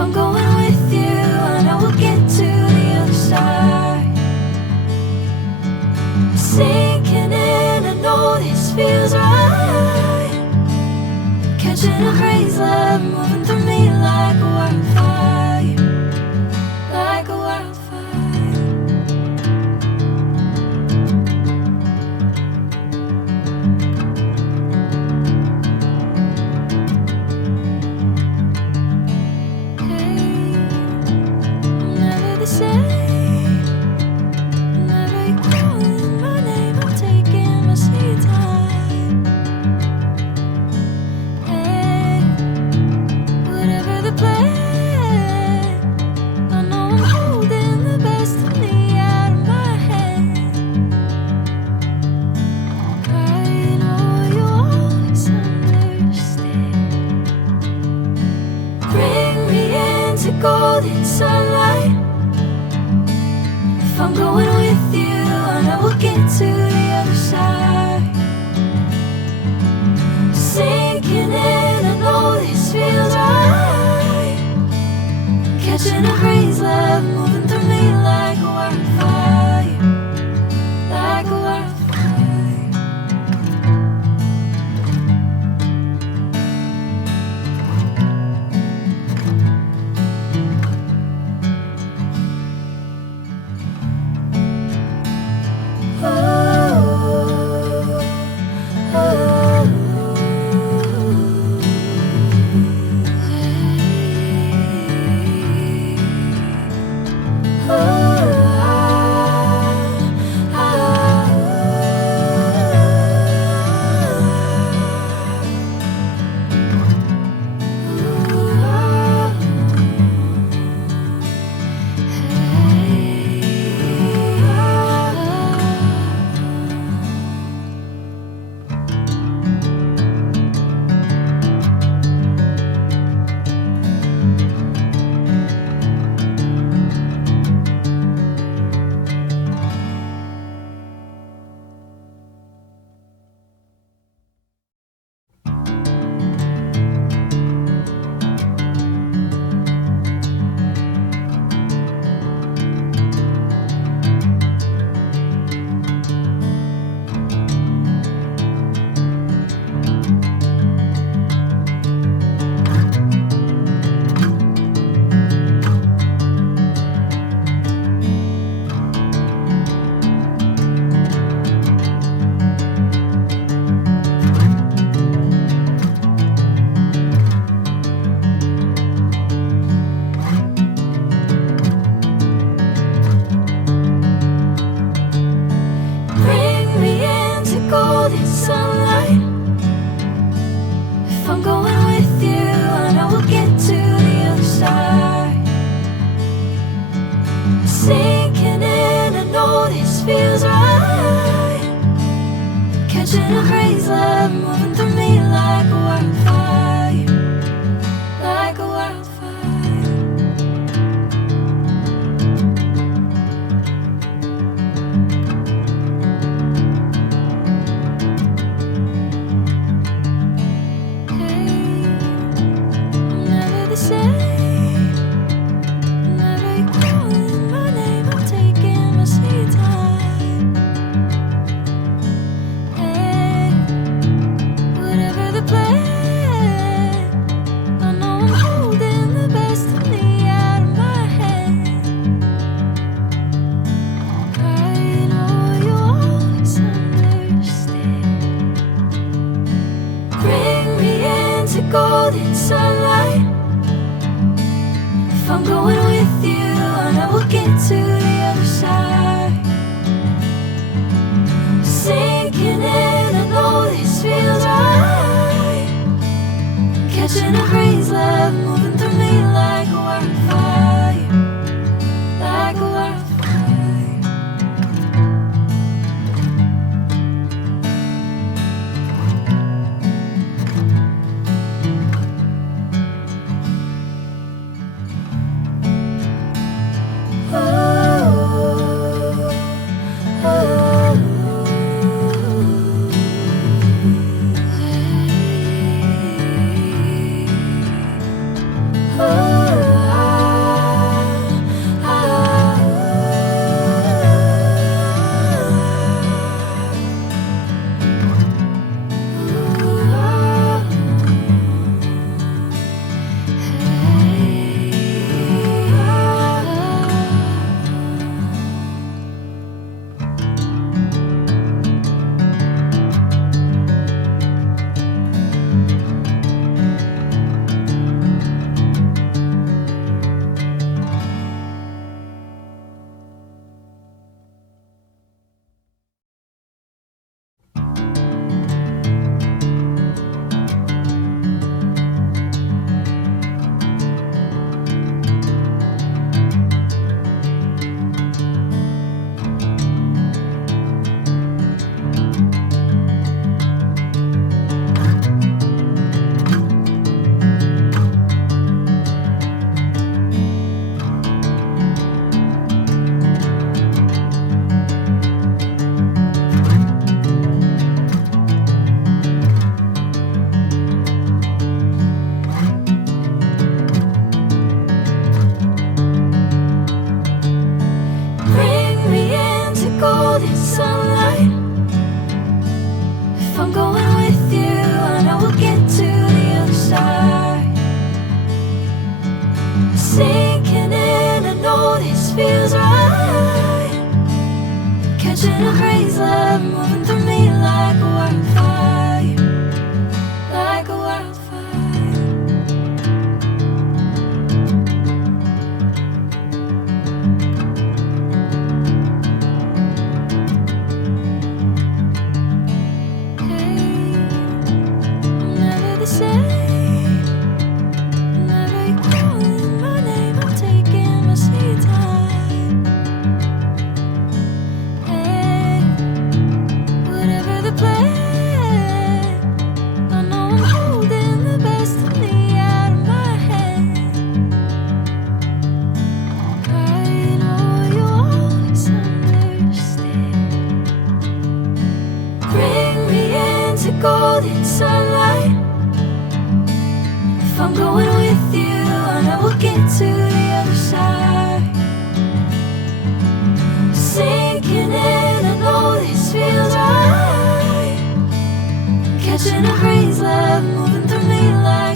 I'm going with you, I know we'll get to the other side. Sinking in, I know this feels right. Catching a crazy love, moving through me like a wildfire, like a wildfire. Golden sunlight. If I'm going with you, I know we'll get to the other side. Sinking in, I know this feels right. Catching a crazy love, moving through me like a wildfire, like a wildfire. Catching a crazy love, moving through me like a wildfire, like a wildfire. Hey, I'm never the same. Whenever you're calling my name, I'm taking my sweet time. Golden sunlight. If I'm going with you, I know we'll get to the other side. Sinking in, I know this feels right. Catching a crazy love, moving through me like a wildfire, like a wildfire. Sinking in, I know this feels right. Catching a crazy love moving through me like a wildfire, like a wildfire. Hey, I'm never the same. Whenever you're calling my name, I'm taking my sweet time. Hey, whatever the plan, I know I'm holding the best of me out of my hand. I know you always understand. Bring me into golden sunlight. If I'm going with you, I know we'll get to the other side. Sinking in, I know this feels right. Catching a crazy love moving through me like